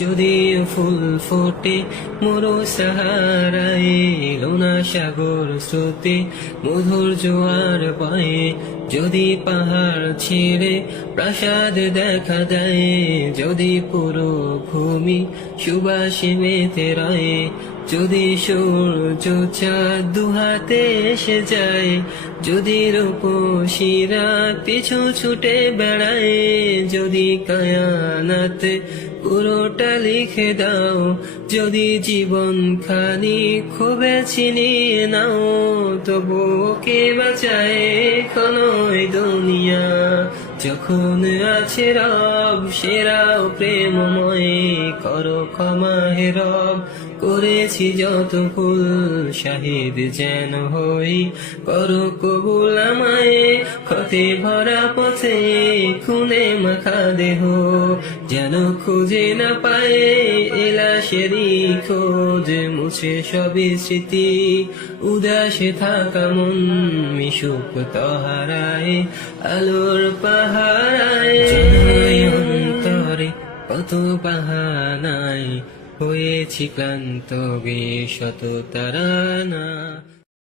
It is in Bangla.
যদি ফুল ফোটে মরু সাহারায়, লোনা সাগর স্রোতে মধুর জোয়ার বয়ে, যদি পাহাড় ছেড়ে প্রাসাদ দেখা দেয়, যদি পুরো ভূমি সুবাসে মেতে রয়ে, যদি সূর্য চাঁদ দুহাতে এসে যায়, যদি রূপসীরা পিছু ছুটে বেড়ায়, যদি কায়ানাত পুরোটা লিখে দাও, যদি জীবন খানি খুবে ছিনিয়ে নাও, তবু কে বাঁচায় কোনই দুনিয়া। যখন আছে রব সেরাও প্রেমময়, করো ক্ষমা হে রব করেছি যত ভুল, শাহিদ যেন হই করো কবুল আমায়, ক্ষতে ভরা পথে খুনে মাখা দেহ, যেন খুঁজে না পায় এলাশেরই খোঁজ, মুছে সবই স্মৃতি উদাসে থাকা মন, মিশুক তহারায় আলোর পাহারায়, অন্তরে কত বাহানায় হয়েছি ক্লান্ত, শত তারানা।